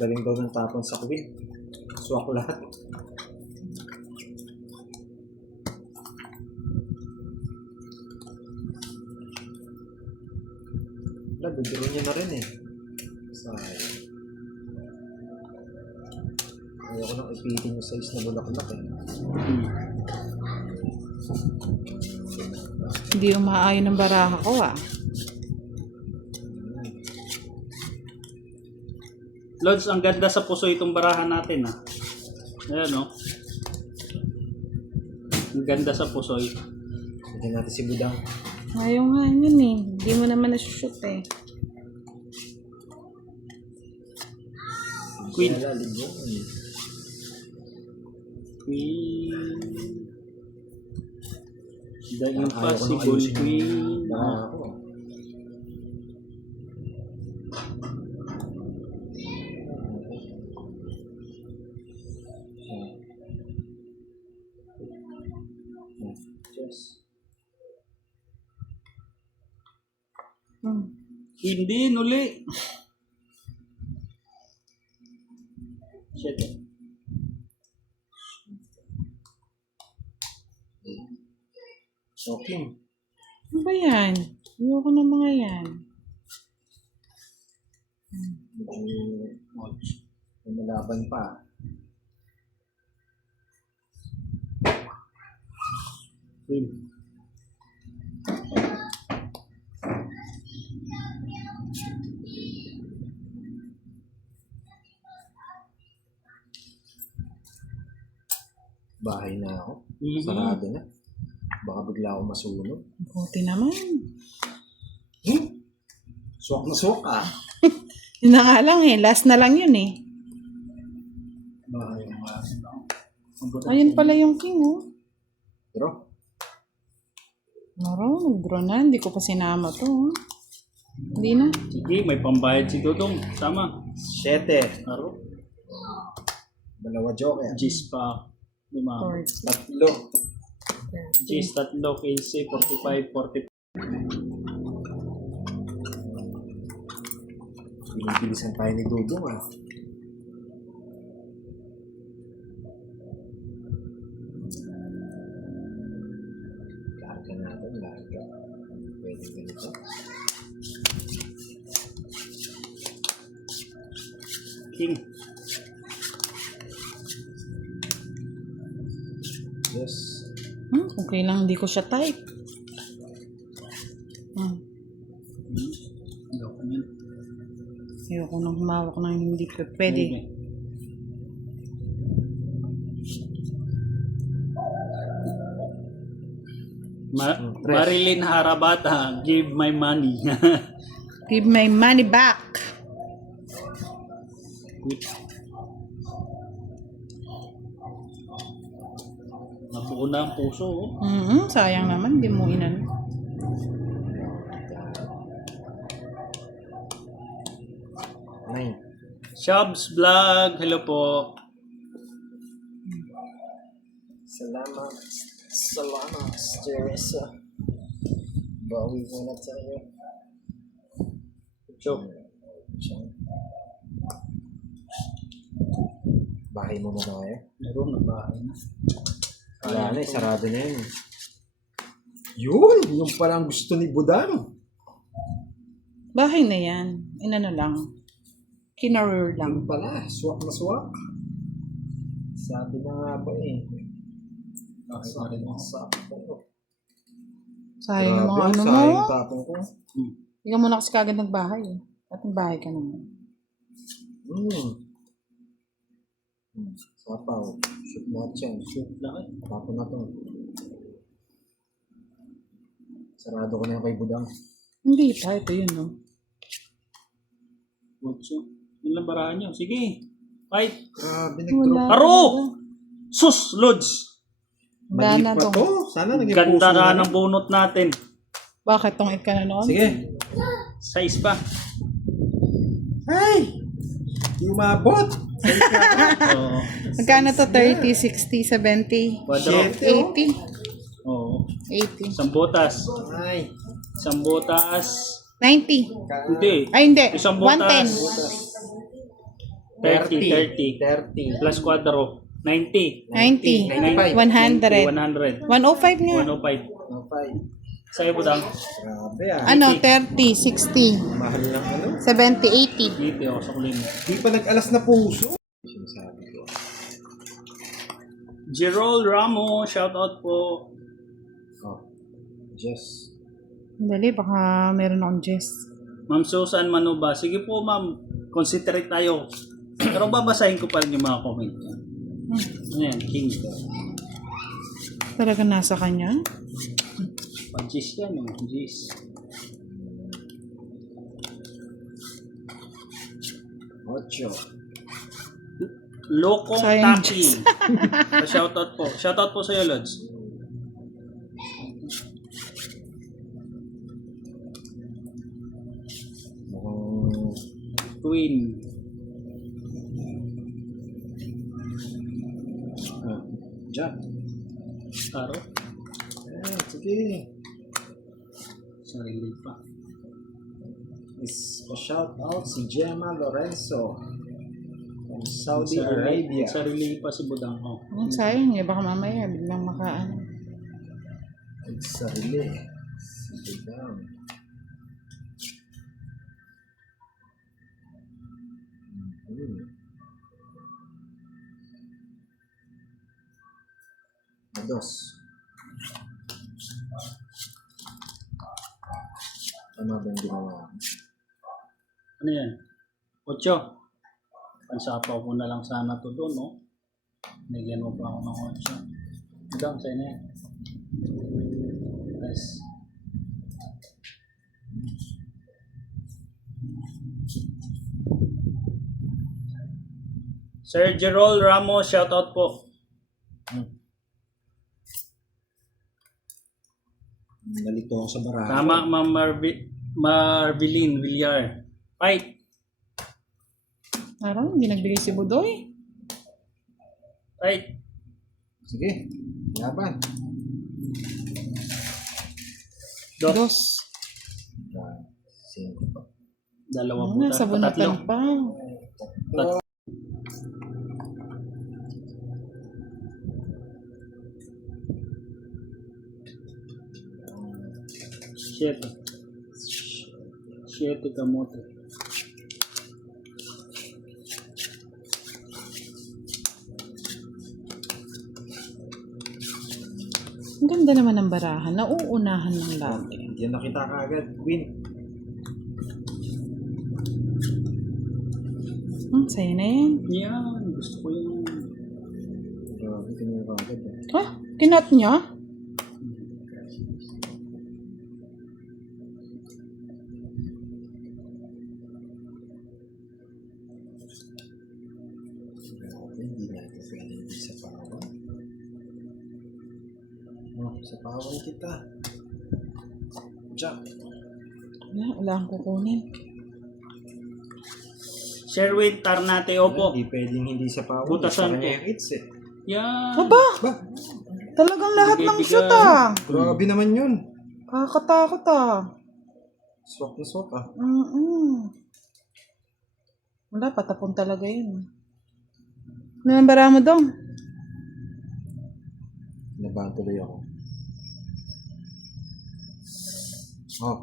Galing daw ng tapon sa queen. Swak lahat. Wala, duduro niya na rin eh. Sayang. Ayaw ko nang ipitin yung size na bulaklak eh. Hindi umaayon ng baraha ko ah. Lods, ang ganda sa puso itong barahan natin ah. Ayan o. Ang ganda sa pusoy. Bigyan natin si Budang. Ayaw nga yun eh. Hindi mo naman nasushoot eh. Queen. Kaya lalim yun. Queen. The Ayaw ko nang Impossible ayusin yung Queen. baraha ko. Yes. Hindi, nuli. Shit. Shocking. Ano ba yan? Ayoko ng mga yan. Medyo may malaban pa. Queen. Bahay na ako. Mhm. Sarado na. Baka bigla ako masunog. Buti naman. Swak na swak ah. Yun na nga lang eh. Last na lang yun eh. Bahay na. Ayun pala yung king oh. Pero, Maro, nag-draw na. Hindi ko pa sinama to. Oh. Hindi na. Sige, may pambayad si Dodong. Tama. 7. Aro. Dalawa joker. G's pa. Lima. 40. Tatlo. G's tatlo. 15, 45, 40. Pinibilisan tayo ni Dudong ah. Larga natin, larga. Pwede ganito. King. Yes. Okay lang, hindi ko siya type. Ayoko niyan. Ayoko nang humawak ng hindi pa pwede. Marilyn Harabata, give my money. Give my money back. Nabuo na ang puso. Oh. Sayang naman, hindi mo inan. Nine. Shubs Vlog, hello po. Salamat. Salamat, Teresa. Bawi muna tayo. Joke. Bahay muna tayo. Meron na bahay na. Wala na, sarado na yun. Yun! Yung palang gusto ni Budang. Bahay na yan. Inano lang. Kinareer lang. Yung pala, swak na swak. Sabi na nga ba eh. Sabi na sakto. Sayang yung mga ano mo. Sayang tapong ko. Hindi ka muna kasi kagad nagbahay eh. At nagbahay ka naman. Sapaw. Shoot na dyan. Shoot. Tapon na to. Sarado ko na yung kay Budang. Hindi pa. Ito yun no. Otso. Yun lang barahan nyo. Sige. Fight. Grabe, Wala. nag-drop. Aro! Sus! Lods! Wala Mali na pa to. to. Sana naging Ganda puso na ng bunot natin. Bakit tong it ka na noon? Sige. Size pa. Ay! Di umabot. Oo. Magkano to? 30, 60, 70, Quadro. 80? Oo. 80. Isang botas. Ay. Isang botas. 90. Hindi. Ay hindi. Isang butas. 110. 30. 30. Plus quadro. 90. 90. 95. 100. 100. 105 nga. 105. 105. Sa'yo, Budang. Grabe ah. Ano, 30, 60, Mahal ng ano. 70, 80. Dito ako sa kulin. Di pa nag-alas na puso. Sinasabi ko. Gerald Ramo, shout out po. Oh. Just. Dali, baka meron akong Jess. Ma'am Susan Manuba. Sige po, ma'am. Considerate tayo. Pero babasahin ko pa rin yung mga comment niya. Ayan, King. Talaga nasa kanya? Pag-gis yan, yung gis. Ocho. Lokong Sayang, Taki. Shoutout po. Shoutout po sa'yo, Lods. Mukhang Queen. Jack. Taro. Sige. Sarili pa. Is shout out si Gemma Lorenzo from Saudi Arabia. Sarili pa si Budang. Oh. Sayang eh, baka mamaya biglang makaan. Sarili. Si Budang. Dos. Ano ba yung ginawa? Ano yan? 8. Pansapaw ko na lang sana to doon, no? Nagyan mo pa ako ng 8. Budang, sa'yo na yan. Yes. Sir Gerald Ramos, shoutout po. Nalito ako sa baraha. Tama, Ma'am Marveline Villar. Fight! Parang hindi nagbigay si Budoy. Fight! Sige. Laban. Dos. Dos. Singko pa. Dalawa Oo po. nga, sa bunatan pa. Siete kamote. Ang ganda naman ng barahan. Nauunahan ng lagi. Hindi yan nakita ka agad. Win. Sa'yo na yan. Yan. Gusto ko yung... Grabe, tinira ka agad. Ah, kinat niya? Grabe, hindi natin pwedeng sa pawan. Oh, sa pawan kita. Jack. Wala akong kukunin. Sherwin Tarnate, opo. Hindi pwedeng hindi sa pawan. Butasan Parang ko. yung hits eh. Yan. Aba! Ba? Talagang lahat ng Bigay-bigay. shoot ah. Grabe naman yun. Kakatakot ah. Swak na swak ah. Wala, patapon talaga yun. Ano ang bara mo dong? Nabahan tuloy ako. Oh.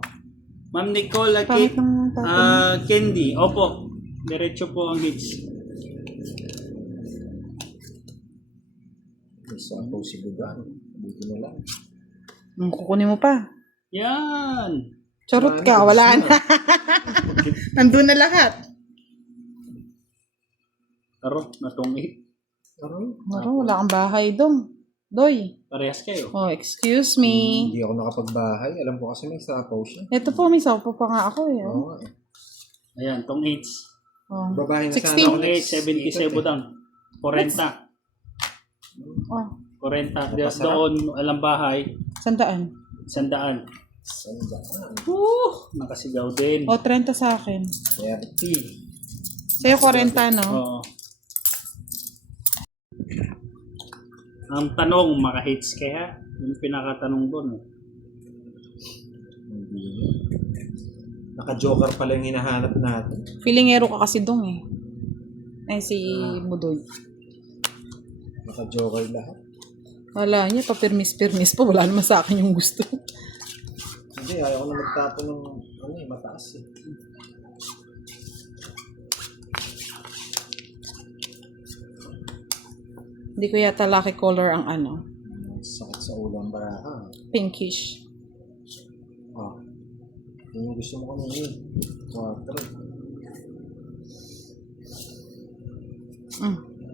Ma'am Nicole Pangit ng tatay. Candy, opo. Diretso po ang hits. Isa po si Budan. Buti na lang. Kukunin mo pa. Yan. Charot ka, wala na. Nandun na lahat. Taro, natungit. Maro, wala kang bahay dong. Doy. Parehas kayo. Oh, excuse me. Hindi ako nakapagbahay. Alam ko kasi may sapaw siya. Ito po, may sapo pa nga ako eh. Oo nga eh. Ayan, tong hits. Oh. Babae na 60. sana ako Tong hits, 77 budang. 40. Oh, 40. Doon, alam bahay. 100. 100. Sandaan. Nakasigaw din. O, 30 sa akin. 30. Sa'yo 40, no? Oo. Ang tanong, maka-hits kaya? Yung pinakatanong doon. Hindi. Naka-joker pala yung hinahanap natin. Feelingero ka kasi dong eh. Ay, si Budoy. Naka-joker lahat. Kala niya, papirmis-pirmis pa. Wala naman sa akin yung gusto. Hindi, ayaw ko na magtapo ng mataas eh. Hindi ko yata lucky color ang ano. Sakit sa ulo ang baraha. Pinkish. Ah. Yun yung gusto mo kanina eh. 4.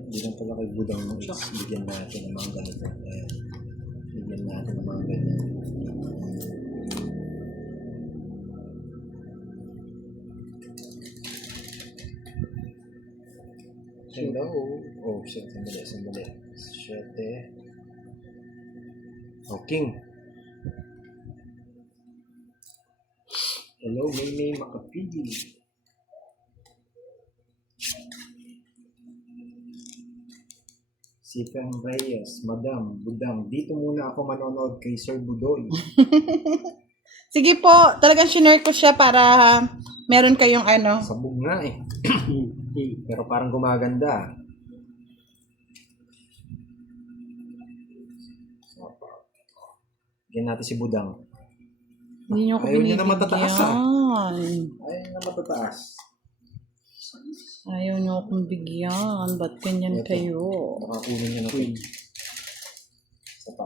Hindi lang pala kay Budang mo. Bigyan natin ng mga ganito. Ayan. Bigyan natin ng mga ganyan. Hello. Oh, shit. Sandali. 7. Oh, King. Hello, May Makapili. Si Feng Reyes, Madam, Budang, dito muna ako manonood kay Sir Budoy. Sige po, talagang shinare ko siya para meron kayong ano. Sabog nga eh. Pero parang gumaganda. Bigyan natin si Budang. Hindi niyo ko Ayaw niya na matataas, ah. binibigyan. Ayaw na matataas. Ayaw niyo akong bigyan. Ba't ganyan Ito. kayo? Nakakunin niya na ito. Isa pa.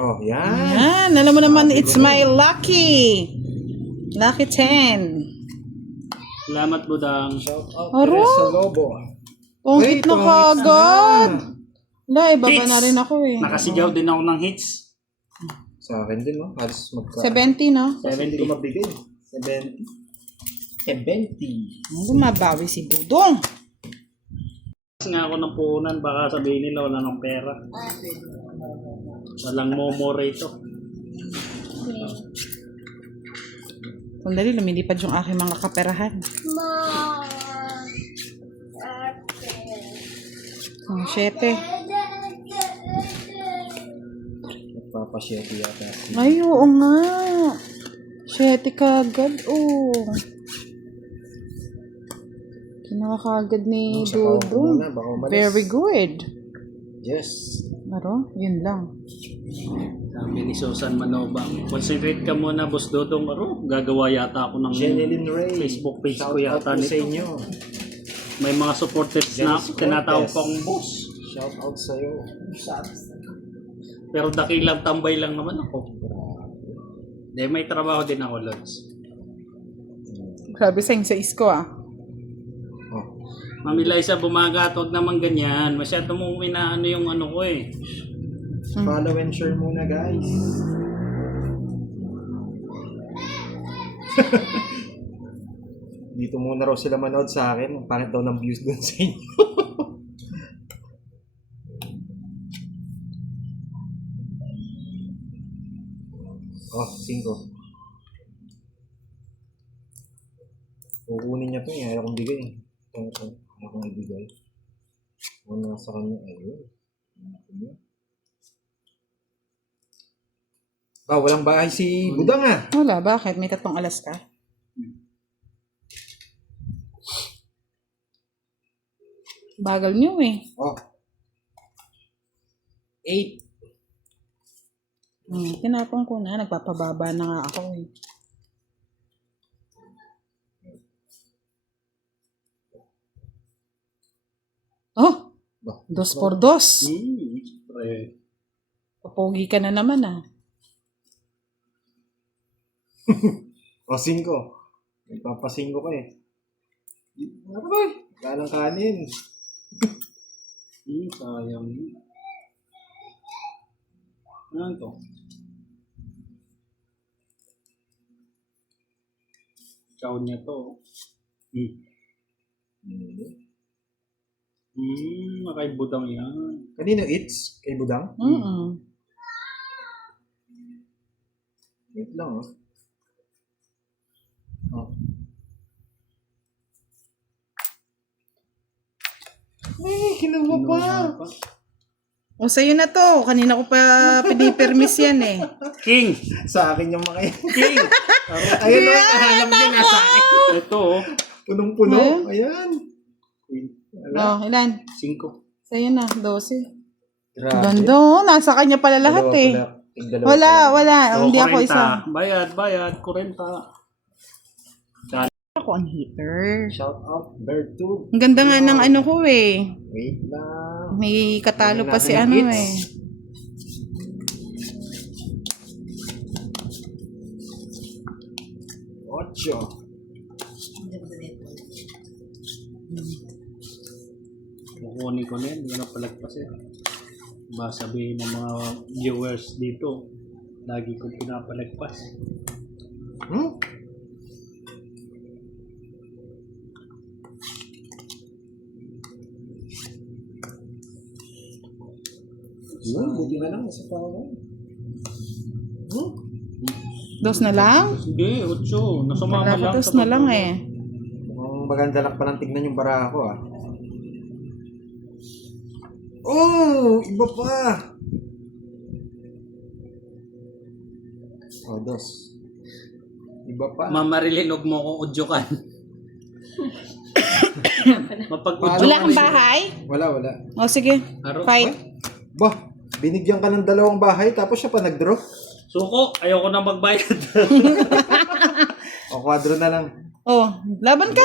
Oh, yan. Yan, alam mo naman, it's my lucky. Lucky 10. Salamat, Budang. Shout out Aro? Teresa Lobo. Pungit na kagad. Wala, ibaba Hits! na rin ako eh. Nakasigaw din ako ng hits. Sa akin din, no? Halos 70, no? 70 ko mabigay. 70. 70. Bumabawi si Budong. Kasi nga ako ng puhunan, baka sabihin nila wala ng pera. Walang momo rito. Sandali, lumilipad yung aking mga kaperahan. Oh, 7. Nagpapasyete yata. Ay, oo nga. 7 kagad, oh. Kinawa kagad ni Dudong. Very good. Yes. Pero, yun lang. Sabi ni Susan Manobang, concentrate ka muna, Boss Dodong. Gagawa yata ako ng Jeneline Ray. Facebook page Shout ko yata out po nito. sa inyo. May mga supporters na Janice tinatawag Cortez. pang boss. Shout out sa'yo. Pero dakilang tambay lang naman ako. Grabe. Dahil may trabaho din ako, Lods. Grabe sa isko, ah. Oh. Mami Liza, bumagat, huwag naman ganyan. Masyado mong inaano yung ano ko eh. Follow and share muna, guys. Dito muna raw sila manood sa akin. Ang pangit daw ng views doon sa inyo. Oh, 5. Kukunin niya to eh. Ayaw kong bigay. Ayaw kong ibigay. Kung nasa kanya, ayun. Walang bahay si Budang ah. Wala, bakit? May 3 alas ka? Bagal niyo eh. Oh. 8. Tinapon ko na. Nagpapababa na nga ako eh. Oh! 2 por 2. Pre. Papogi ka na naman ah. O, 5. Nagpapasingo ka eh. Ano ba? Galang kanin. Sayang. Ano to? Chow niya to. Nakaibutang yan. Kanino it's? Kay Budang? Wait lang oh. Oh. Kinuha pa. O, sa'yo na to. Kanina ko pa pinipermis yan eh. King! Sa akin yung mga yan. King! Ayun o, nahanap niya nasa akin. Ito, oh. Punong-puno. Ayan. Oh, ilan? 5. Sa'yo na, 12. Grabe. Ganda, oh. Nasa kanya pala lahat Dalawa eh. pala. Tig-dalawa Wala, pala. wala. Oh, Hindi ako 40. isa. Bayad, 40. Ako ang hitter. Shout out, Bird 2. Ang ganda nga ng ano ko eh. Wait lang. May katalo Ganyan pa si natin ano ang hits. eh. Ocho. Kukunin ko na yan, hindi ko na palagpasin. Ba sabihin ng mga viewers dito, lagi kong pinapalagpas. Hmm? Yun, buti na lang nasa pawang. Hmm? 2 na lang? Hindi, 8. Nasumama Wala lang. ka, 2 na lang eh. Mukhang maganda lang palang tignan yung bara ko ah. Oh! Iba pa! Oh, 2. Iba pa. Mamarilin, huwag mo akong udyokan. Mapag-udyokan. Wala kang bahay? Wala, wala. O sige, Aro. fight. Bah, binigyan ka ng 2 bahay tapos siya pa nag-draw. Suko, ayoko na magbayad. O, kwadro na lang. Oh, laban ka!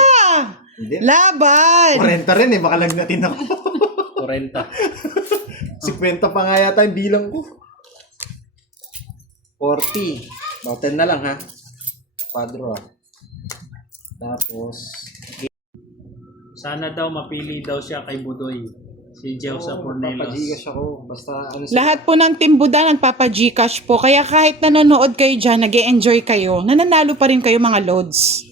Hindi. Laban! 40 rin eh, makalagnatin ako. 40. 50 pa nga yata yung bilang ko. 40. O, 10 na lang ha. Kwadro ah. Tapos, Sana daw mapili daw siya kay Budoy. Si Jeo sa Cornelos. papagigas ako. Basta ano Lahat po ng Team Buda nagpapa-Gcash po. Kaya kahit nanonood kayo dyan, nag-e-enjoy kayo, nananalo pa rin kayo mga loads.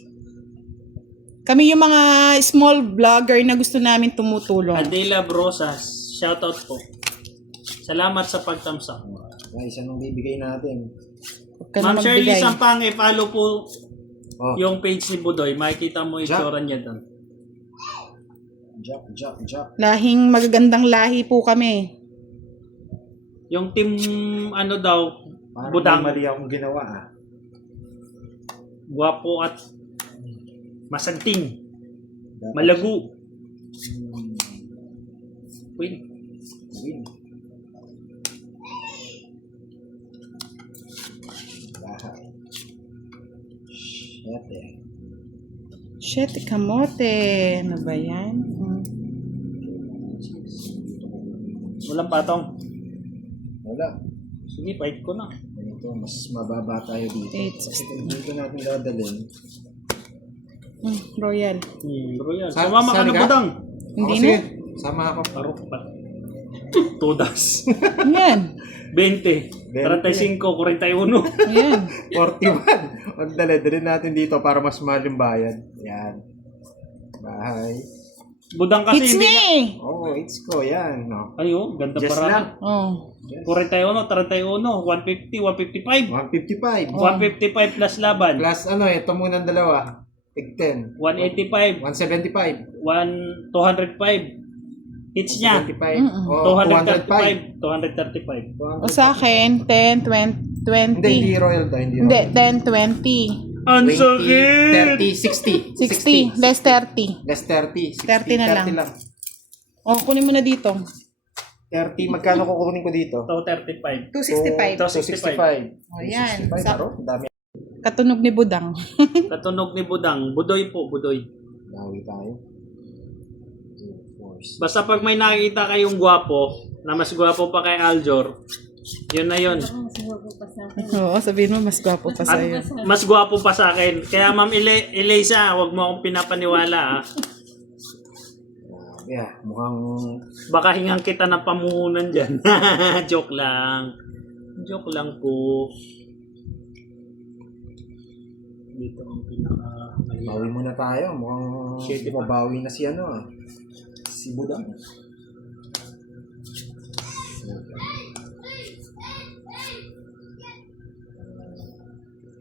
Kami yung mga small vlogger na gusto namin tumutulong. Adela Brosas, shoutout po. Salamat sa pagtamsak. Guys, anong bibigay natin? Huwag ka na Ma'am Shirley magbigay. Sampang, i-follow po Oh, yung page ni Budoy. Makikita mo yung Jack. itsura niya doon. Jack. Lahing magagandang lahi po kami. Yung team, ano daw, Parang Budang, may mali akong ginawa ah. gwapo at masagting, Dapat- malago. Hmm, Win. win. Bahay. Shit eh. Shit, kamote. Ano ba yan? Walang patong. Wala. Sige, fight ko na. Ito, mas mababa tayo dito. 8, Kasi kung dito natin dadalhin. Royal. Bro yan. Sa- Sumama ka sali na ka? Budang. Hindi Sige, na. sama ako. Parok pa. Todas. Yan. 20. 35, 41. Yan. 41. Magdala-dali natin dito para mas mahal yung bayad. Yan. Bahay. Budang kasi Hits hindi niya na. eh. Oh, it's ko. Yan. No. Ayo, ganda Just para. lang. Oh. 41, 31, 150, 155. 155. 155 plus laban. Plus ano, ito muna ang dalawa. Tig 10. 185, 175. 205. Hits niya. 175. Mm-mm. Oh, 235, 205. 235. O sa akin, 10, 20, 20. Hindi, hindi royal to. Hindi Hindi, royal. 10, 20. Ang 20, sakit! 30, 60. 60, less 30. Less 30. 60, 30 na lang. O, kunin mo na dito. 30. Magkano kukunin ko dito? 235. 265. 265. O, yan. 265. Sa- Aro, dami. Katunog ni Budang. Katunog ni Budang. Budoy po, Budoy. Nawi tayo. 2, 4, Basta pag may nakikita kayong gwapo, na mas gwapo pa kay Aljor, yun na yun. Oo, sabihin mo, mas gwapo pa At sa'yo. mas gwapo pa sa akin. Kaya Ma'am Elisa, huwag mo akong pinapaniwala. Yeah, mukhang Baka hingang kita ng pamuhunan dyan. Joke lang. Joke lang po. Dito ang pinaka... bawi muna tayo. Mukhang Shit, diba? mabawi na si ano ah. Si Budang.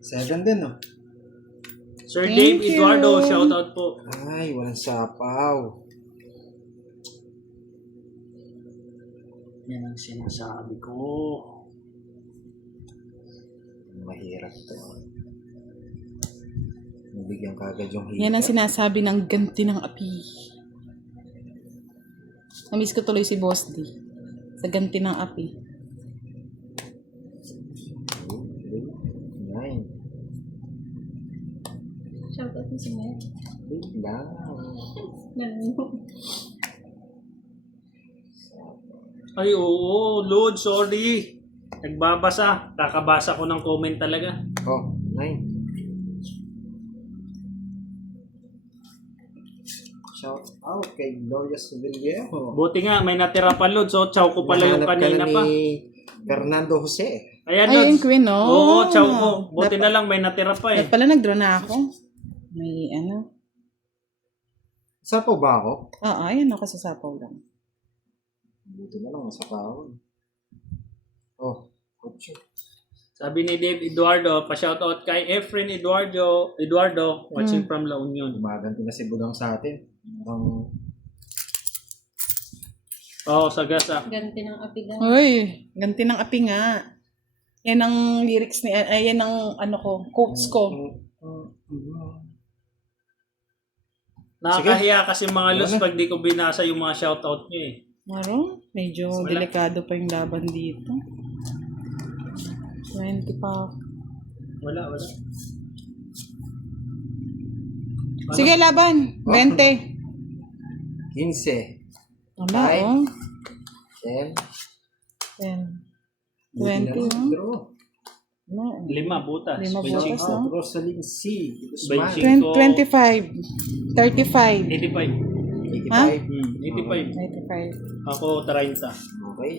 Seven din no? Sir Thank Dave you. Eduardo, shoutout po. Ay, walang sapaw. Yan ang sinasabi ko. Mahirap to. Nabigyan ka agad yung Yan ang sinasabi ng ganti ng api. Namiss ko tuloy si Boss D. Sa ganti ng api. 9. Shoutout mo si Mel. Wait lang. Ay, oo. Lord, sorry. Nagbabasa. Kakabasa ko ng comment talaga. Oh, 9. Shout out kay Gloria Sevillero. Buti nga, may natira pa, Lord. So, chow ko pala yung Nahanap ka kanina na pa. ni Fernando Jose. Ayan, Ay, Lord. yung queen, no? Oo, chow ko. Buti na lang, may natira pa eh. At pala nag-draw na ako. May ano. Sapo ba ako? Oo, ayan ako sa sapaw lang. Buti na lang, nasa kaon. Oh, kotse. Sabi ni Dave Eduardo, pa-shoutout kay Efren Eduardo, watching from La Union. Gumaganti na si Budang sa atin. Ang Oo, sagasa. Ganti ng api daw. Uy, ganti ng api nga. Yan ang lyrics ni, ay yan ang ano ko, quotes ko. Nakakahiya kasi mga Luz pag di ko binasa yung mga shoutout niyo eh. Maro, medyo Wala. delikado pa yung laban dito. 20 pa. Wala. Sige, laban. 20. 15. Wala, Five. oh. 10. 10. 20, oh. Draw. Wala. 5 butas. Lima Benching. butas, no? Rosalind C. Benching. 25. 35. 85. 85. 85. 95. Ako 30. Okay.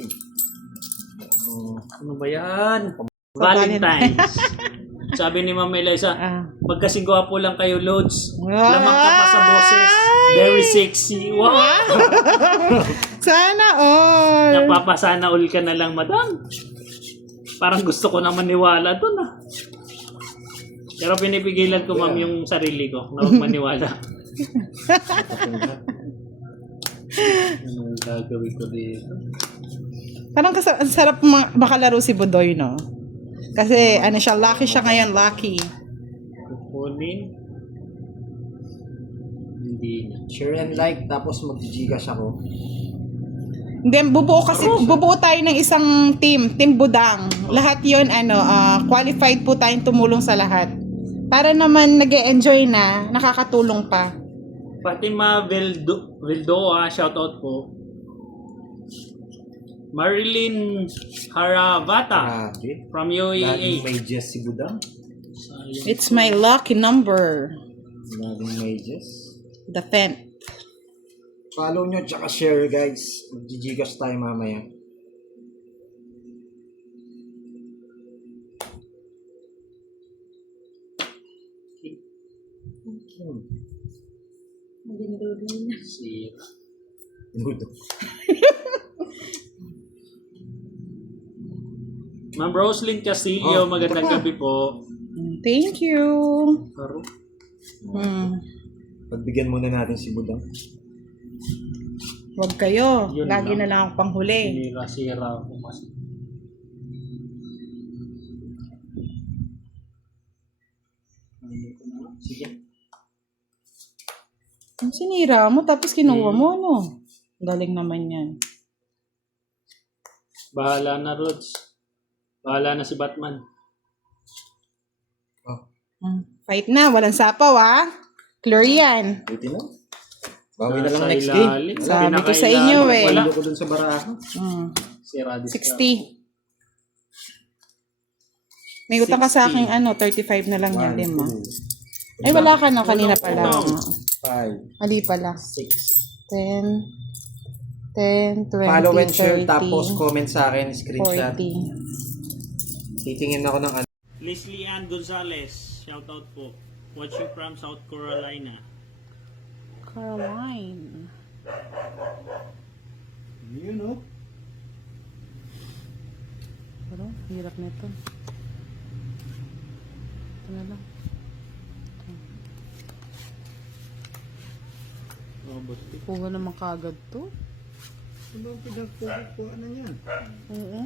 Ano ba yan? Valentine's. Sabi ni Ma'am Eliza, Ah. magkasing gwapo lang kayo, Lods. Lamang ka pa sa boses. Very sexy. Wow! Sana all. Napapasana all ka na lang, madam. Parang gusto ko na maniwala dun ah. Pero pinipigilan ko, ma'am, yung sarili ko na huwag maniwala. Anong gagawin ko dito? Parang ang sarap makalaro si Budoy, no? Kasi ano siya, lucky siya ngayon, lucky. Kukunin. Hindi na. Share and like, tapos mag-gigas ako. Then bubuo tayo ng isang team Budang. Lahat 'yon qualified po tayong tumulong sa lahat. Para naman nag-e-enjoy na, nakakatulong pa. Fatima Vildoa, shoutout po. Marilyn Haravata Grabe. from Laging UAE. may Jess si Budang. Sayang. It's my lucky number. Laging may Jess. The 10th. Follow nyo, tsaka share guys. Mag-gigas tayo mamaya. Magindulong na. Sira. Ludo. Ma'am Roslyn Castillo, Oh, magandang ito pa. gabi po. Thank you. Karo. Pagbigyan muna natin si Budang. Huwag kayo. Yun Lagi lang. na lang akong panghuli. Sinira-sira ako mas. Sige. Ang sinira mo, tapos kinuha mo, no? Galing naman yan. Bahala na, Rods. Bahala na si Batman. Oh, Fight na, walang sapaw, ah. Clear yan. buti na. Bawi na lang Nasa next game. ilalim. Wala. Sabi ko sa Pinakailalim. inyo, eh. Wala. Wala ko dun sa baraha. Sira discount. 60. May utang ka sa akin, 35 na lang yan, 5. Ay, wala ka na, kanina pala. Utang. 5, Ali pala. 6. 10, 10, 20, Follow and share, 30, tapos comment sa akin, screenshot. 40. Titingin ako ng ano. Leslie Ann Gonzalez, shoutout po. Watching from South Carolina. Caroline. Yun o. Pero, hirap nito. Ito na lang. Oh, buti. Kuha naman kagad to. Ano ang pinagpupuan na yan? Oo.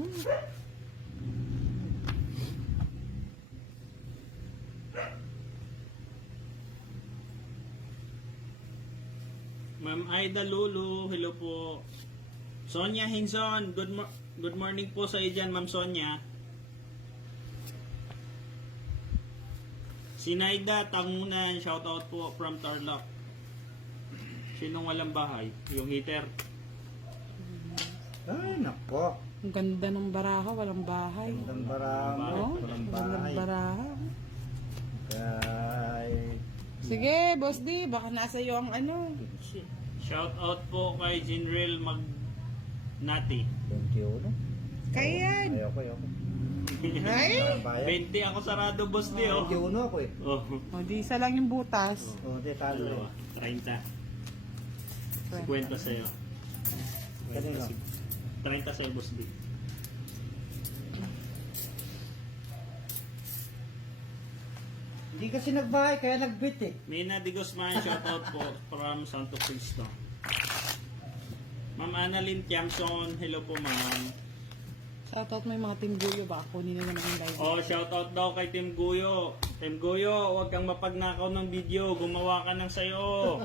Ma'am Aida Lulu, hello po. Sonia Hinson, good morning po sa iyo dyan, Ma'am Sonia. Sinaida Tangunan, shout out po from Tarlac. Sinong walang bahay? Yung heater. Ay, nako. Ang ganda ng baraha, walang bahay. Ang baramo. Oh, Walang walang bahay. baraha. Kay... Sige, Boss D, baka nasa iyo ang ano. Shout out po kay Jinril Magnati. 21. Kayan. Ayoko. Ay! Walang bayad. 20 ako sarado, boss di oh. 21 ako eh. Oh. O, di isa lang yung butas. O, di talo Dalawa. eh. 30. 50 sa'yo. Kanino? 30 sa'yo, boss di. Hindi kasi nagbahay, kaya nagbit eh. Mina de Guzman, shout out po from Santo Cristo. Ma'am Annalyn Tiangson, hello po ma'am. Shoutout mo yung mga Team Guyo, baka kunin na naman yung live. Oh, shout out daw kay Team Guyo. Team Guyo, huwag kang mapagnakaw ng video, gumawa ka ng sayo.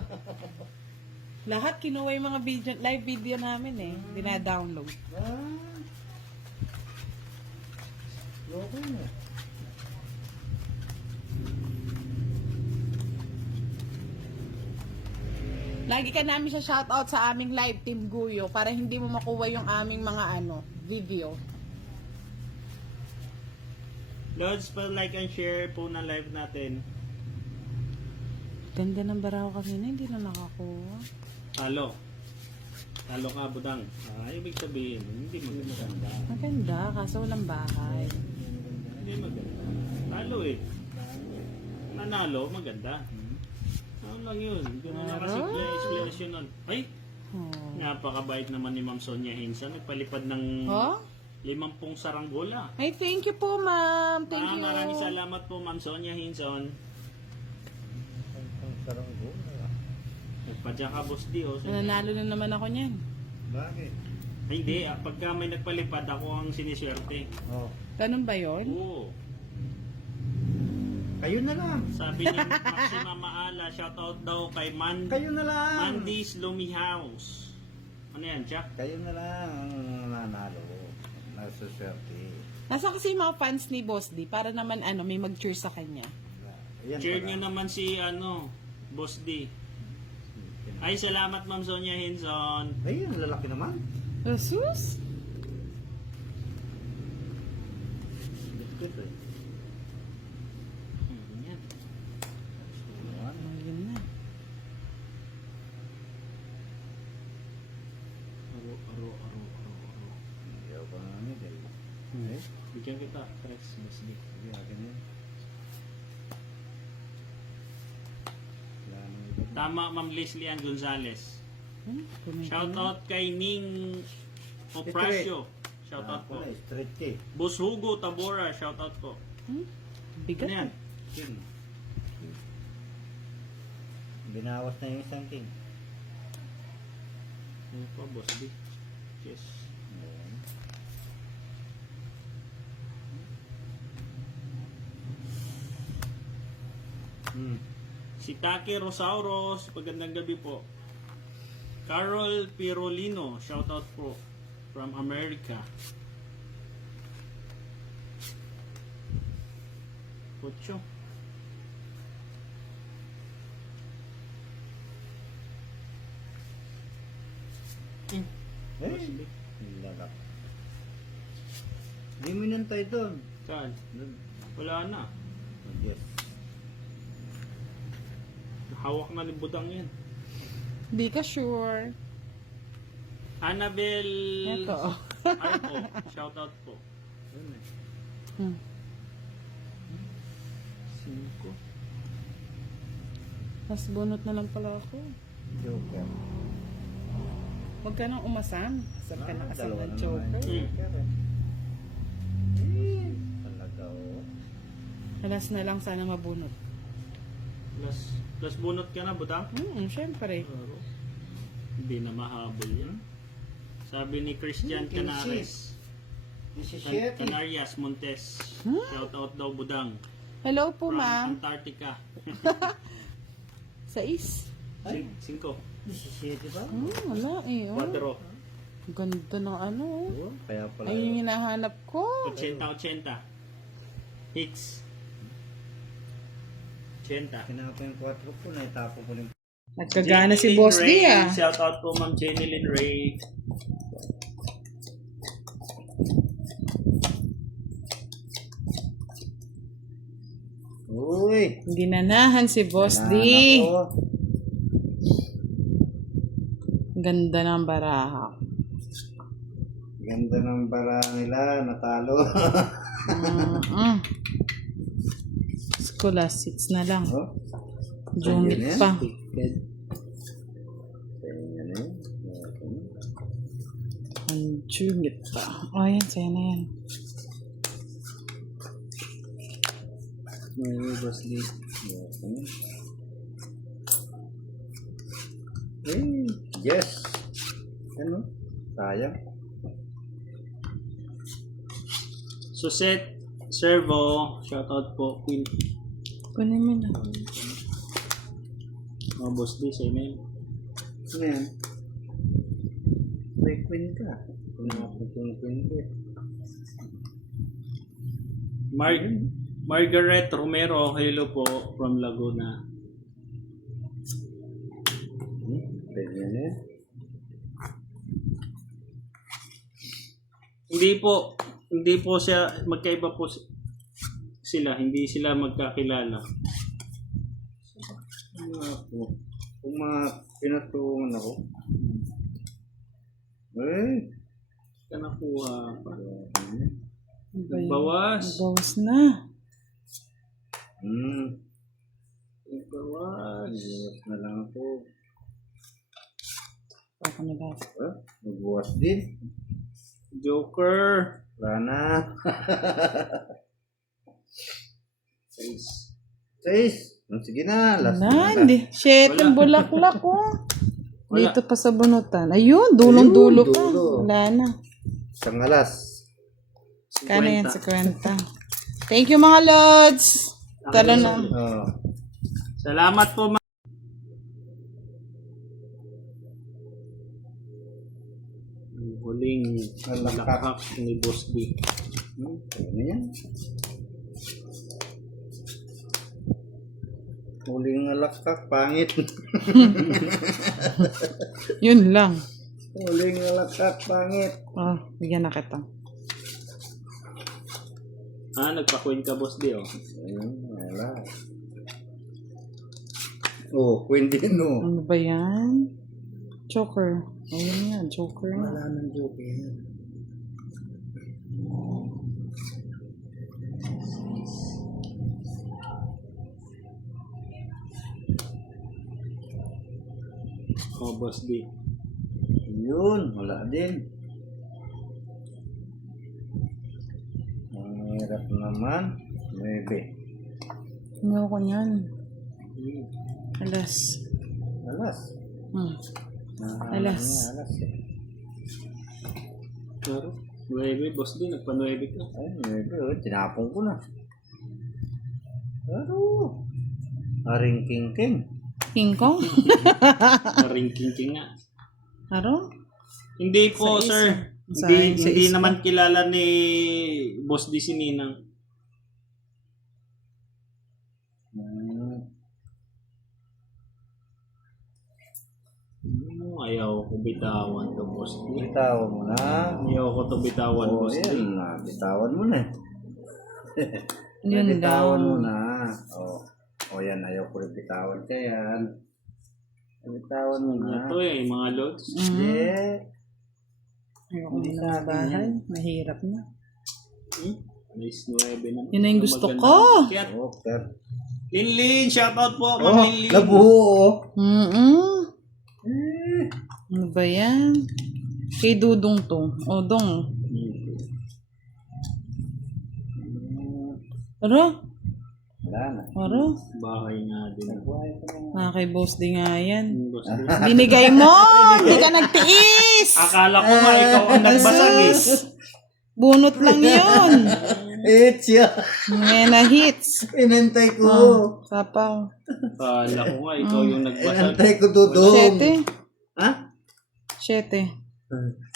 Lahat kinuha yung mga video, live video namin eh. Dina-download. Ah. Loko na. Lagi ka namin siya shoutout sa aming live, Team Guyo, para hindi mo makuha yung aming mga video. Lods, pa-like and share po ng live natin. Ganda ng baraho kanina, hindi na nakakuha. Talo. Talo ka, budang. Ibig sabihin, hindi maganda. Maganda, kaso walang bahay. Hindi maganda. Talo eh. Nanalo, maganda. Ano lang yun? Gano'n na kasi explanation nun. Ay! Oh. Napakabait naman ni Ma'am Sonia Hinson. Nagpalipad ng Oh? 50 saranggola. Ay, thank you po, ma'am. Thank you. Maraming salamat po, Ma'am Sonia Hinson. Ang sarang gula. Nagpadya ka, boss di, oh. Nananalo na naman ako niyan. Bakit? Ay, hindi. Pagka may nagpalipad, ako ang siniswerte. Oh. Ganun ba yun? Oo. Kayo na lang. Sabi ni Maxima Maala, shoutout daw kay Kayo na lang. Mandy's Lumi House. Ano yan, Jack? Kayo na lang ang nanalo. Nasuswerte. Nasa kasi yung mga fans ni Boss D para naman may mag-cheer sa kanya. Ayan Cheer pala. nyo naman si, Boss D. Ay, salamat Ma'am Sonia Hinson. Ay, ang lalaki naman. Jesus? Good eh. Yan. Ayan. Ayun na. Aro. Ayaw pa namin eh. Bigyan kita, Rex, Boss D. Sige, akin yun. Wala nang iba. Tama, Ma'am Leslie Ann Gonzalez. Tumingin. Shoutout kay Ning Oprasio. Shoutout po. Straight eh. Boss Hugo Tabora, shoutout po. Bigat. Ano yan? King. Binawas na yung isang king. Ano po, Boss D? Yes. Ayan. Si Taki Rosauros, magandang gabi po. Carol Pirolino, shoutout po from America. Ocho. Eh, lalak. Hindi mo inantay doon. Saan? Doon. Wala na. Yes. Hawak na ni Budang yan. Di ka sure. Annabel Ito. Arco, shoutout po. Doon eh. Hmm. 5. Mas bunot na lang pala ako. Joker. Huwag ka nang umasam. Saan ka nakasam dalawa ng na joker? naman yung Joker eh. Talaga oh. Alas na lang sana mabunot. Plus bunot ka na, Budang? Syempre. Hindi na mahabol yan. Sabi ni Christian Canares. Canarias Montes. Shout out daw Budang. Hello po, From ma'am. Antarctica. 6. 5. 17 ba? Wala eh. Oh. 4. Ganda ng ano. Oh. Kaya pala. Ayun yung hinahanap ko. 80. Hicks. 80. Kinapa yung 4 ko, naitapo ko yung Nagkagana si Jenny Boss Lynn D Ray. ah. Shout out po Ma'am Jenny Lynn Ray. Uy! Ginanahan si Boss D. Nako. Ganda ng baraha. Ganda ng bara nila, natalo. Scholastics na lang. Oh, Jumit ayun yan. pa. Ticket. Ayun yan eh. Ang jumit pa. Oh, yan. Sa'yo na yan. May Boss D. Eh, yes. Ano? Sayang. Suset Servo. Shout out po Queen. Kunin mo na. Mga Boss D sa email. Ano yan? May queen ka. Pinapot yung queen ko eh. Margaret Romero. Hello po from Laguna. Ganyan eh. Hindi po siya magkaiba po sila, hindi sila magkakilala. Kung mga pinatulungan ako. Eh. Ka nakuha pa. Bawas. Bawas. Bawas na. Bawas. Nagbuwas na lang ako. Ako na ba? Nagbuwas din. Joker. Wala na. 6. 6. Sige na. Last Na, na. hindi. Shit, yung bulaklak ko. Wala. Dito pa sa bunutan. Ayun, dulong-dulo Ayun, pa. dulo. Wala na. Isang alas. Kano yan sa kwenta. Thank you mga lods. Tara na. Oh. Salamat po, huling Malakak. ni Boss D. Ano yan? Huling alakak. Pangit. Yun lang. Huling alakak. Pangit. Oh, bigyan na kita. Nagpa-queen ka, Boss D, oh. Ayun. Wala. Oh, queen din oh. Ano ba yan? Joker. Ayun yan, Joker na. Wala nang joke yan. Oh, Boss D. Yun, wala din. Ang hirap naman. 9. Ano ko niyan? Alas. Alas. Alas. Alas eh. Pero, 9, Boss D, nagpa-9 ka. Ay, 9. Oh, tinapon ko na. Pero, aring king. King Kong? King nga. Aro? Hindi po, Sa isa. sir. Sa Hindi isa. naman kilala ni Boss D si Ninang. Ayaw ko bitawan to, Boss D. Bitawan mo na. Ayaw ko to bitawan, Oo, Boss D. yan na. Bitawan mo na. Yun Bitawan lang. mo na. O yan, ayaw ko rin bitawan ka yan. Bitawan mo na. Ito mga lods. Hindi. Ayoko na sa bahay. Mahirap na. Nice 9 na. Yun na yung gusto Maganda. ko. Kaya, Okay. Linlin, shoutout po, Oh, Ma'am Linlin. nabuo. Ano ba yan? Kay Dudong to. O, Dong. Aro? Wala na. Aro, Bahay nga din. kay boss di nga yan. Boss D. Binigay mo! Hindi ka nagtiis! Akala ko nga ikaw ang nagbasag eh. Bunot lang yun. It's ya. Mena hits. Inantay ko. Sapaw. Akala ko nga ikaw yung nagbasag. Inantay ko dudong. 7. Ha? 7.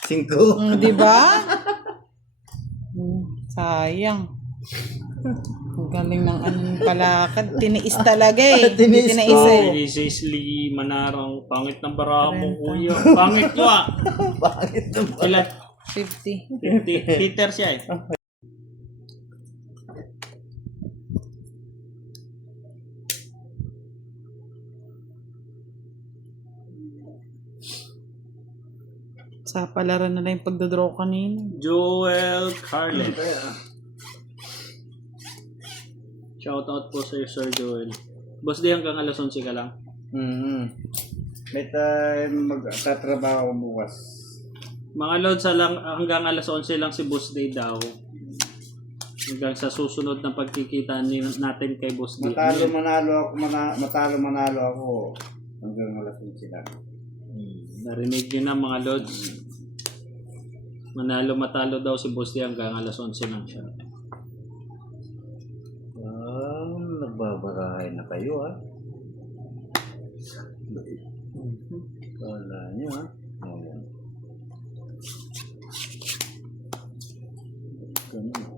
5. Di ba? Sayang. Ang galing ng anong palakad. Tiniis talaga eh. Tiniis Hindi ko. eh. Mrs. Lee Manarang, pangit ng baraha mo, kuya. Pangit ko ah. Bakit naman? Ilan? 50. 50. Hitter siya eh. Sa palaran na lang yung pagdodraw kanina. Joel Carlet. Shoutout po sa Sir Joel. Boss, di hanggang alas 11 ka lang. May time magtatrabaho bukas. Mga lods, hanggang alas 11 lang si Boss Day daw. Hanggang sa susunod na pagkikita natin kay Boss Day. Matalo manalo ako. Hanggang alas 11 lang. Narinig nyo na mga lods. Matalo daw si Boss Day hanggang alas 11 lang siya. Nagbabarahay na kayo ha. Wala nyo ha. Ayan. Ganun.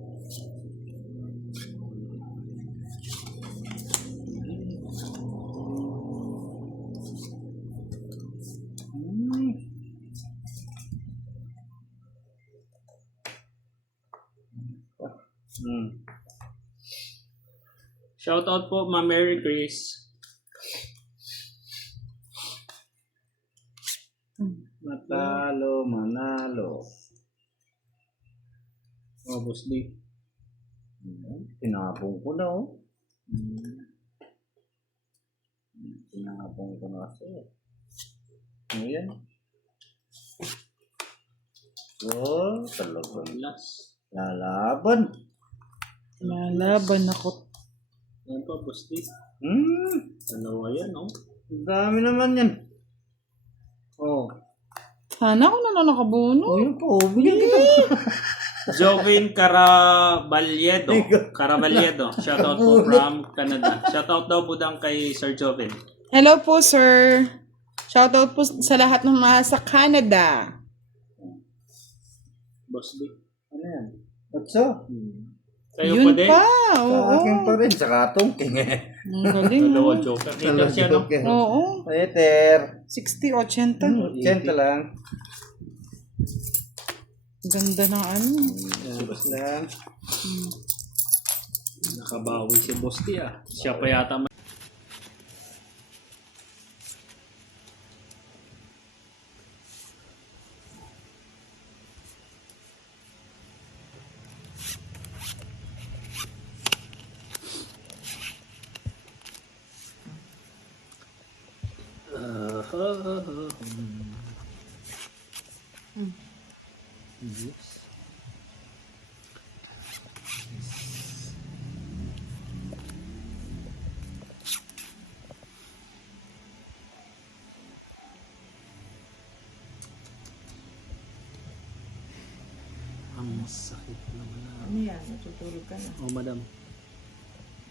Shoutout po, Ma Mary Grace. Matalo manalo. Oh, Boss Day. Tinapong ko na oh. Tinapong ko na kasi. Ayan. Oh, talagang Last. lalaban. Lalaban ako. Yan po, Boss Day. Dalawa yan, oh. Ang dami naman yan. Oh. Sana ako na nakabuno. Oh, yun po. Bigyan kita. Jovin Caraballedo. Shoutout po from Canada. Shoutout daw po dang kay Sir Jovin. Hello po, sir. Shoutout po sa lahat ng mga sa Canada. Boss Day. Ano yan? Otso? Kayo Yun pa din? pa. Sa Oo. akin pa rin. Sa katungking eh. Ang galing. Dalawa oh. joker. Hitter siya, no? Oo. Peter. 60, 80. 80 lang. Ganda ng ano. Subas lang. Nakabawi si Boss Day, ah. Siya pa yata ang sakit naman. Ano yan? Natutulog ka na. Oh, madam.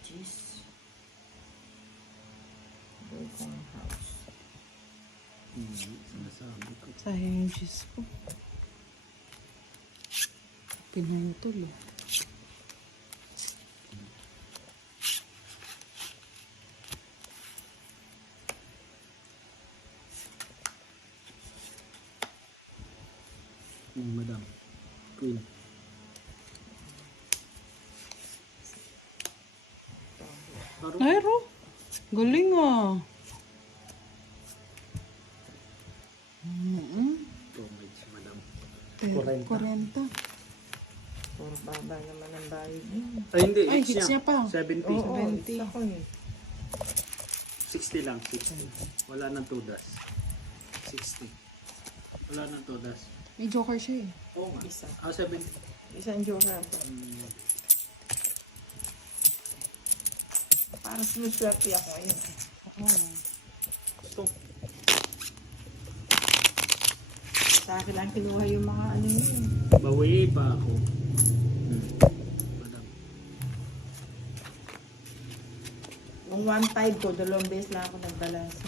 Jeez. Broken house. Sinasabi ko. Sayang yung juice ko. Pinahintol eh. Madam. Queen. Ay, Ro. Galing ah. Madam. 40. Puro baba naman ang bayad niya. Ay, hindi. Ay, hits niya pa. 70. Oo, 70. ako eh. 60 lang. 60. Wala nang tudas. 60. Wala nang tudas. May joker siya eh. Oo nga. Isa. 70. Isang joker. Para sinuswerte ako ngayon. Oo. Ito. Sa akin lang kinuha yung mga ano yun. Bawi pa ako. Madam. Yung 1.5 ko, 2 beses lang ako nagbalasa.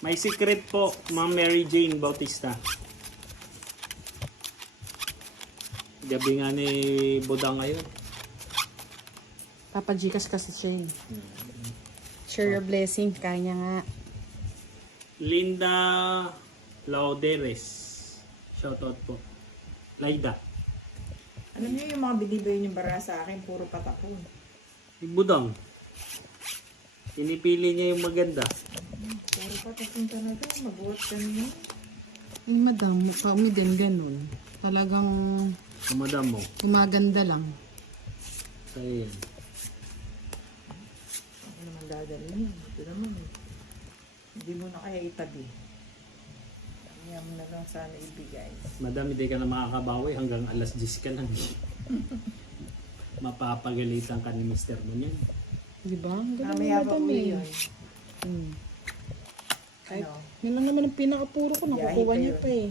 May secret po, Ma'am Mary Jane Bautista. Gabi nga ni Budang ngayon. Papa Gcash kasi siya eh. Share your blessing. Kanya nga. Linda Lauderes. Shoutout po. Laida. Alam niyo yung mga binibigay yung bara sa akin, puro patapon. Budang. Pinipili niya yung maganda. Puro patapon talaga, mabuhat kami. Eh, madam, mukha mo din ganun. Talagang Ang madam mo. gumaganda lang. Sa'yo yan. Ako naman dadalhin yun. Ito naman eh. Hindi mo na kaya itabi. Kaya mo na lang sana ibigay. Madam, hindi ka na makakabawi hanggang alas 10 ka lang. Mapapagalitan ka ni mister mo niyan. Di ba? Ang galing Mamaya ni pa madam uwi eh. yun. Hmm. Kahit, Ano? yun lang naman ang pinakapuro ko. Nakukuha Biyahe niya pa pa eh.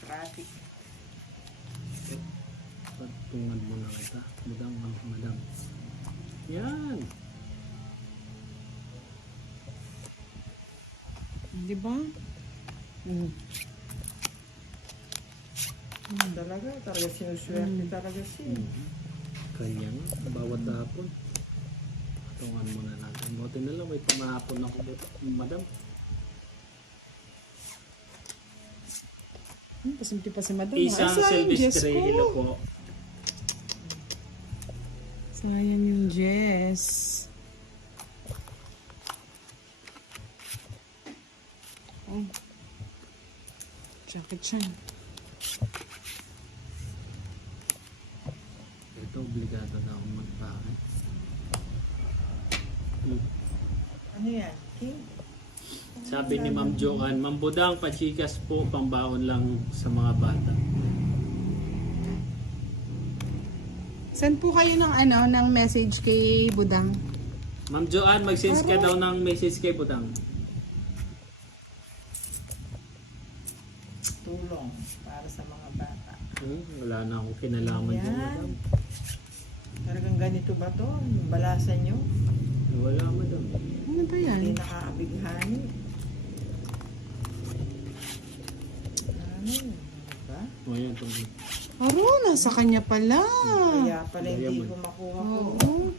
Traffic. Patungan mo na kita. Madam, madam. Yan. Di ba? Hmm. Talaga sinuswerte talaga siya. Kanya nga. Bawat hapon. Patungan mo na natin. Buti na lang. May pamahapon ako dito. Madam. Pasimpi pa si madam. Isang sayang, Jess Silvestre. ko. Hello po. Sayang yung Jess. Oh. Jacket siya. Ito, obligado na akong magpakit. Ano yan? King? Sabi ni Ma'am Joanne, Ma'am Budang, pachikas po, pambaon lang sa mga bata. Send po kayo ng ng message kay Budang. Ma'am Joanne, mag-send ka daw ng message kay Budang. Tulong para sa mga bata. Wala na akong kinalaman dyan, Yan. madam. Talagang ganito ba to? Yung balasan nyo? Wala, madam. Ano ba yan? Hindi nakakabighani. Ano? Diba? O yan, itong Aro, nasa kanya pala. Kaya pala hindi Diamond. ko makuha ko. Oo.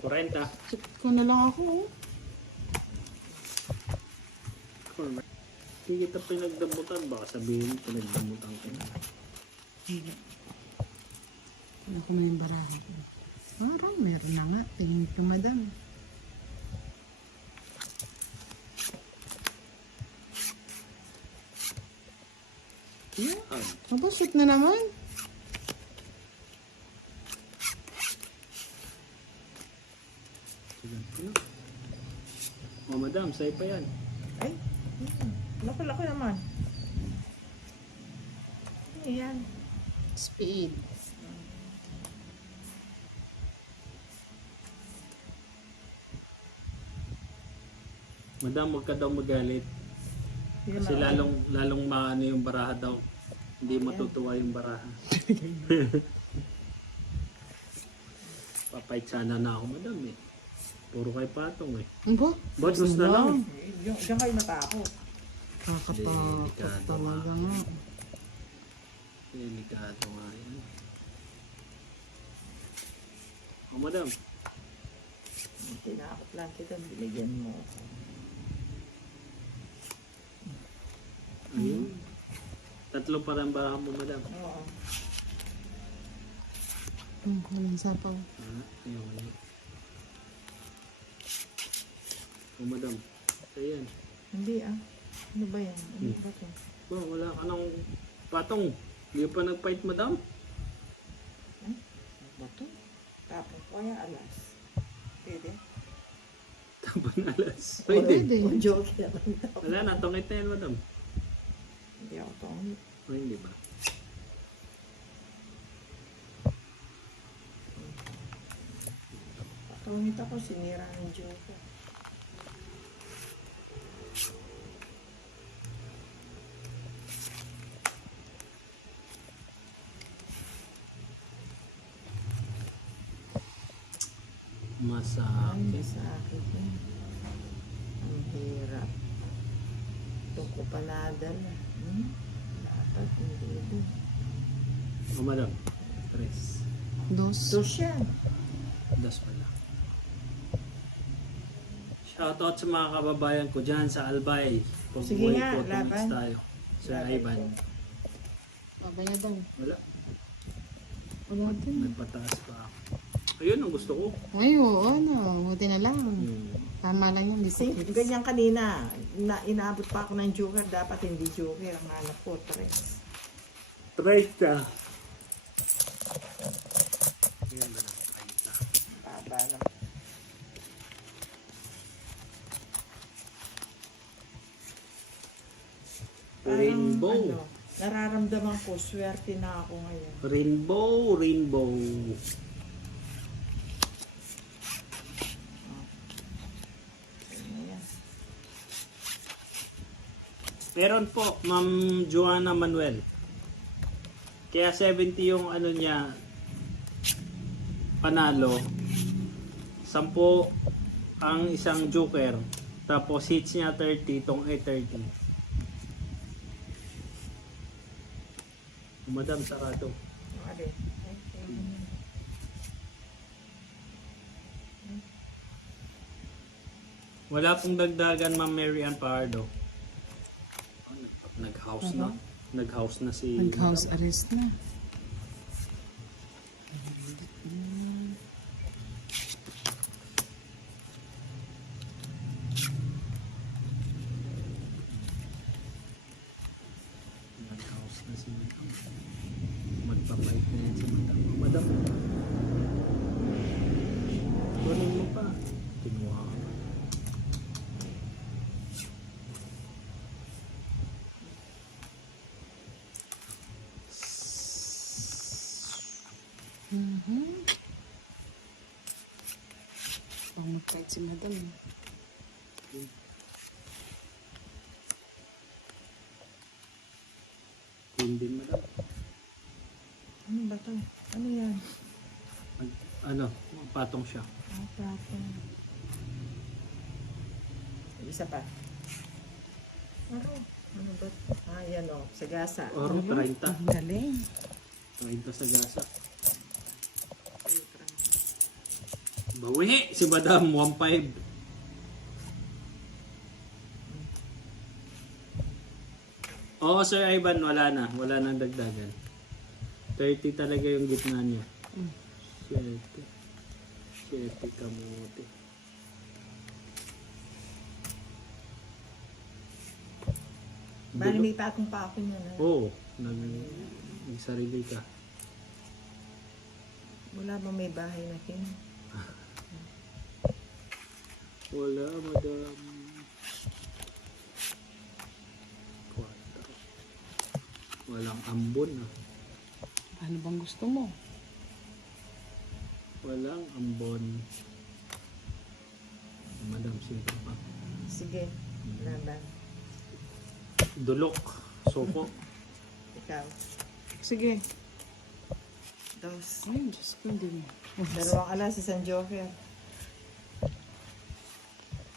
40. Check ko na lang ako. Oh. Hindi kita pinagdamutan. Baka sabihin, pinagdamutan ka na. Ano ko na yung barahan ko. Parang meron na nga. Tingin ko, madam. Yan. Aba, shoot na naman. Sige. O, madam, sa'yo pa yan. Ay, laki-laki naman. Ano yan? Speed. Madam, huwag ka daw magalit. Hindi Kasi naman- lalong maano yung baraha daw. Hindi matutuwa yung baraha. Papait sana na ako, madam eh. Puro kay patong eh. Aba, Botos na lang. Diyan kayo matakot. kakatakot Delikado talaga nga. nga. Delikado nga yan. O, madam. Tinakot lang kita, binigyan mo. Ayun. Tatlong parang baraha mo, madam. Oo. Walang sapaw. Ayun. O, madam. Ayan. Hindi ah. Ano ba yan? Ano ba to? Ba, wala ka ng patong. Hindi pa nag-fight, madam. Ano ba to? Tapos ko kaya alas. Pwede? Tapon alas. Pwede. O joke naman daw. Wala na, tungit na yan, madam. Hindi ako tong. O, hindi ba? Pangit ako, sinira ng Joker. Masakit. Ay, sa akin yun. Ang hirap. Ito ko pa nadala. Dapat hindi doon. O madam, 3. Ito siya. Das pala. Shoutout sa mga kababayan ko dyan sa Albay. Sige nga, po, laban. tumakas tayo. Sir Laban Ivan. po. Babaya daw. Wala. Wala din. Nagpataas pa ako. Ayun ang gusto ko. Ay, oo, no. Buti na lang. Hmm. Tama lang yung Kasi ganyan kanina, inaabot pa ako ng Joker. Dapat hindi Joker. Ang hanap ko, 3. 30. Ayan na lang. Baba lang. Rainbow. Ano, nararamdaman ko, swerte na ako ngayon. Rainbow, rainbow. Ano yan? Meron po, Ma'am Joanna Manuel. Kaya 70 yung ano niya, panalo. 10 ang isang joker. Tapos hits niya 30, itong A30. Madam, sarado. Okay. Wala pong dagdagan, Ma'am Mary Ann Pardo. Nag-house na. Nag-house na si Nag-house arrest na. Nag-house na si Madam. Magpapait na yan si Madam. Madam. Tunin mo pa. Kinuha ka. Pangmagkait si madam. Queen din, Madam. Ano ba to? Ano yan? Ano, patong siya. Patong. Isa pa. Ano ba? Yan o. Sagasa. Or 30. Ang galing. 30 sa gasa. Bawi si Madam, 1.5. Oo, Sir Ivan, wala na. Wala nang dagdagan. 30 talaga yung gitna niya. 7. 7 kamote. Bali may patong pa ako niya. Oo, nagsarili ka. Wala ba may bahay na kin? Wala, Madam. 4. Walang ambon, ah. Ano bang gusto mo? Walang ambon. Madam, sino pa? Sige. Laban. Dulok. Soko. Ikaw. Sige. Dos. Ay, Diyos ko din. Dalawang alas sa San Joker.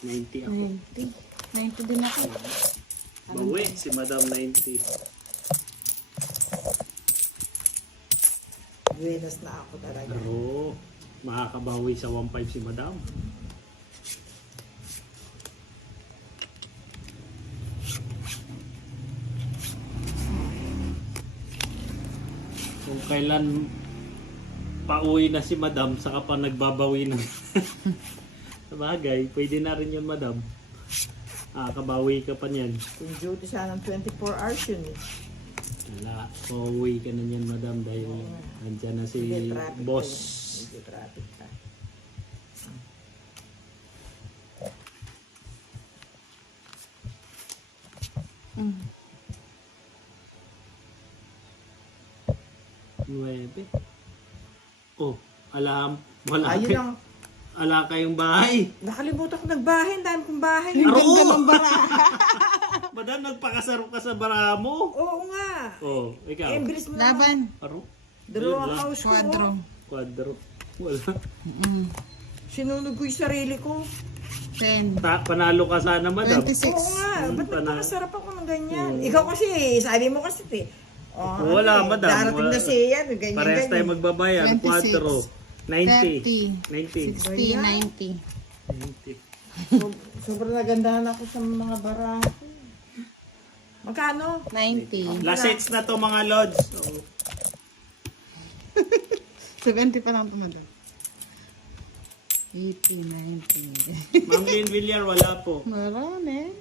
90 ako. 90. 90 din ako. Bawi si Madam 90. Buenas na ako talaga. Pero makakabawi sa 1.5 si Madam. Kung kailan pauwi na si Madam, saka pa nagbabawi na. Sabagay, pwede na rin yun, Madam. Kabawi ka pa niyan. Kung duty siya ng 24 hours yun eh. Wala, pauwi ka na niyan, Madam, dahil nandyan na si Hindi, traffic boss. pa yun. Hindi, traffic pa. Mm. 9. Oh, alam, wala Ayun ka. lang. ala kayong bahay. Nakalimutan ko nagbahay. Ang dami kong bahay. Ang ganda ng bara. Madam, nagpakasaro ka sa bara mo. Oo nga. Oh, ikaw. Eh, ang bilis mo naman. Laban. Aro? Dalawang house ko. Quadro. Quadro. Wala. Sinunog ko yung sarili ko. 10. Panalo ka sana, madam. 26. Oo nga. Ba't Panalo. nagpakasarap ako ng ganyan? Ikaw kasi, sabi mo kasi, oh, Wala, madam. Darating Wala. na siya. Ganyan, Parehas tayo ganyan. magbabayan. 26. Quadro. 30. 90. 60, 90. 90. Sobrang nagandahan ako sa mga baraha ko. Magkano? 90. Last sets na to mga lods. Oh. 70 pa lang tumagal. 80, 90. Ma'am Lynn Villar, wala po. Marami.